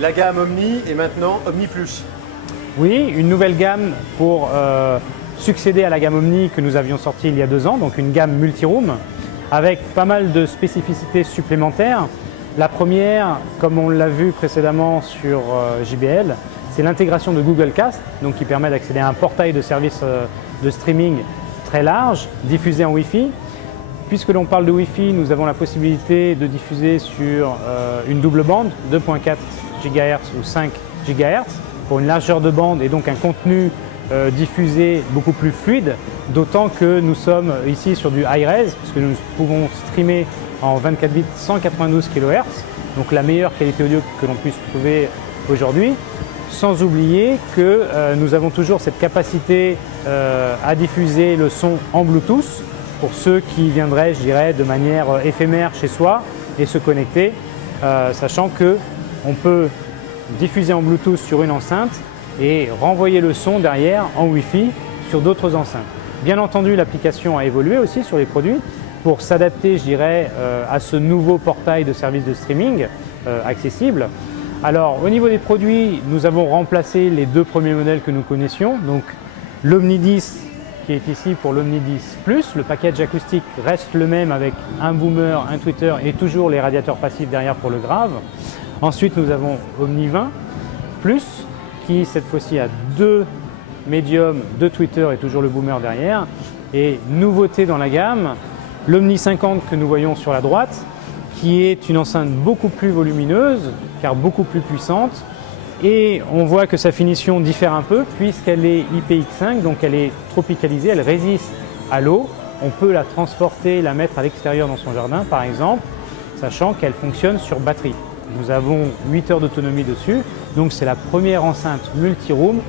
La gamme Omni est maintenant Omni Plus. Oui, une nouvelle gamme pour succéder à la gamme Omni que nous avions sortie il y a 2 ans, donc une gamme multi-room avec pas mal de spécificités supplémentaires. La première, comme on l'a vu précédemment sur JBL, c'est l'intégration de Google Cast, donc qui permet d'accéder à un portail de services de streaming très large, diffusé en Wi-Fi. Puisque l'on parle de Wi-Fi, nous avons la possibilité de diffuser sur une double bande, 2.4 GHz ou 5 GHz, pour une largeur de bande et donc un contenu diffusé beaucoup plus fluide, d'autant que nous sommes ici sur du high-res, puisque nous pouvons streamer en 24 bits 192 kHz, donc la meilleure qualité audio que l'on puisse trouver aujourd'hui, sans oublier que nous avons toujours cette capacité à diffuser le son en Bluetooth, pour ceux qui viendraient, je dirais, de manière éphémère chez soi et se connecter, sachant qu'on peut diffuser en Bluetooth sur une enceinte et renvoyer le son derrière en Wi-Fi sur d'autres enceintes. Bien entendu, l'application a évolué aussi sur les produits pour s'adapter, je dirais, à ce nouveau portail de services de streaming accessible. Alors, au niveau des produits, nous avons remplacé les 2 premiers modèles que nous connaissions, donc l'Omni 10 qui est ici pour l'Omni 10 Plus. Le package acoustique reste le même avec un boomer, un tweeter et toujours les radiateurs passifs derrière pour le grave. Ensuite, nous avons Omni 20 Plus qui cette fois-ci a 2 médiums, 2 tweeters et toujours le boomer derrière. Et nouveauté dans la gamme, l'Omni 50 que nous voyons sur la droite, qui est une enceinte beaucoup plus volumineuse car beaucoup plus puissante. Et on voit que sa finition diffère un peu puisqu'elle est IPX5, donc elle est tropicalisée, elle résiste à l'eau. On peut la transporter, la mettre à l'extérieur dans son jardin par exemple, sachant qu'elle fonctionne sur batterie. Nous avons 8 heures d'autonomie dessus, donc c'est la première enceinte multi-room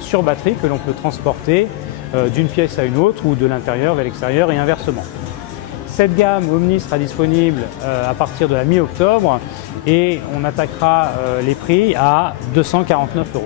sur batterie que l'on peut transporter d'une pièce à une autre ou de l'intérieur vers l'extérieur et inversement. Cette gamme Omni sera disponible à partir de la mi-octobre et on attaquera les prix à 249 €.